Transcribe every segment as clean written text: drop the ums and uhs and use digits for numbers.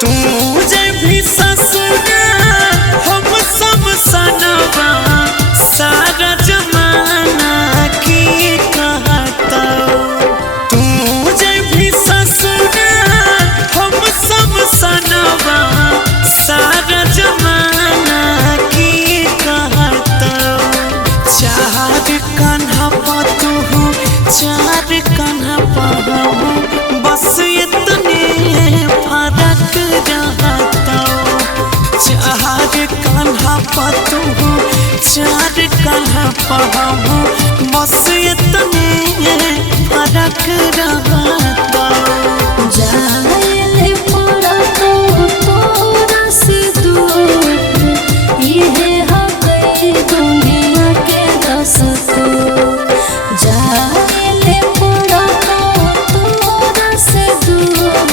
तू जब भी ससुरा हम सब सनवा सारा जमाना की कहता। तू जब भी ससुरा हम सब सनवा सारा जमाना की कहता। चार कान्हा पातू चार कान्हा पाहू बस इतने फर्क रहता। चार कान्हा पातू चार कान्हा पाहू बस इतने फर्क रहता। जाए पड़ा तो तोरा से दूर ये हक दुनिया के दस्तूर। जाए पड़ा तो तोरा से दूर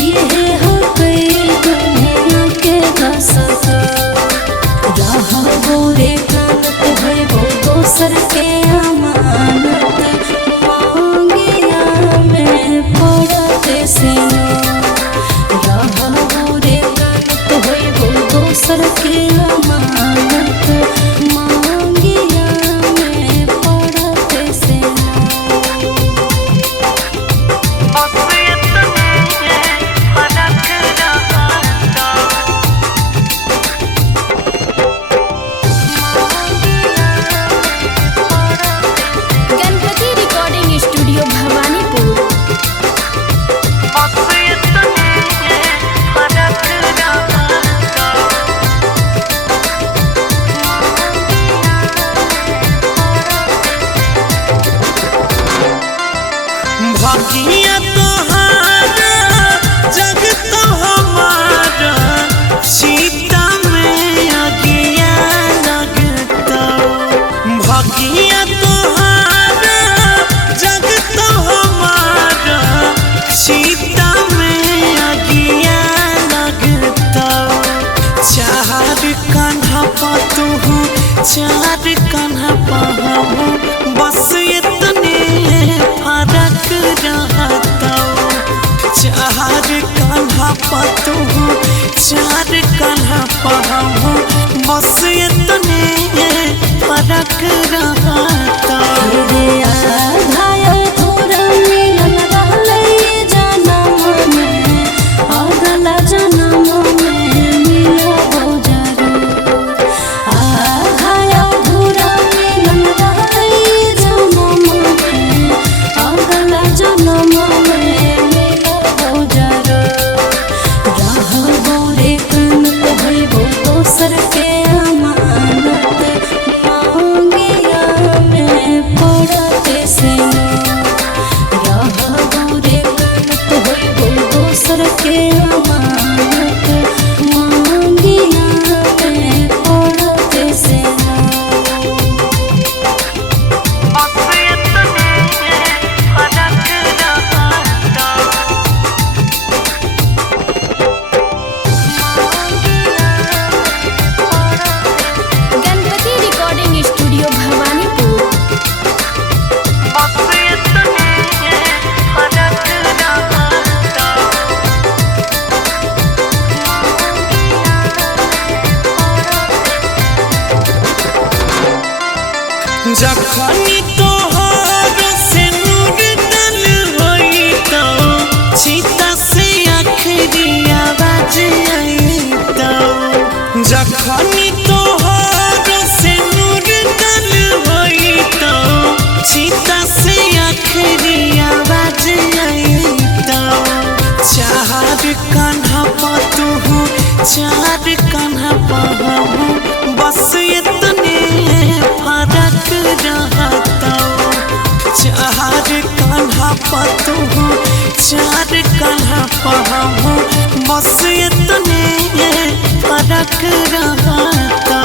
ये हक दुनिया के दस्तूर। रह गोरे कानत है वो दोसर के अमानत मांगिया में पड़ते से रह गोरे कानत है वो दोसर के अमानत मांगिया में पड़ते से। Ganpati recording studio Bhawanipur. भागिया तोहारा जग तो हमारा सीता में अगिया लगता। भागिया तोहारा जग तो हमारा सीता में अगिया लगता। चार कान्हा पातू चार कान्हा पाहू बस इतने फर्क रहता। चार कान्हा पातू चार कान्हा पाहू बस इतने फर्क रहता। दोसर के अमानत मांगिया में पड़ते से रह गोरे कानत है वो दोसर के अमानत मांगिया में पड़ते से। Ganpati recording studio Bhawanipur. जखनी तोहर से नूर दल होई तो सीता से आखिरी आवाज आई तो। जखनी तोहर से नूर दल होई तो सीता से आखिरी आवाज आई तो। चार कान्हा पातू चार कान्हा पाहू बस इतने फर्क रहता। चार कान्हा पातू चार कान्हा पाहू बस इतने फर्क रहता।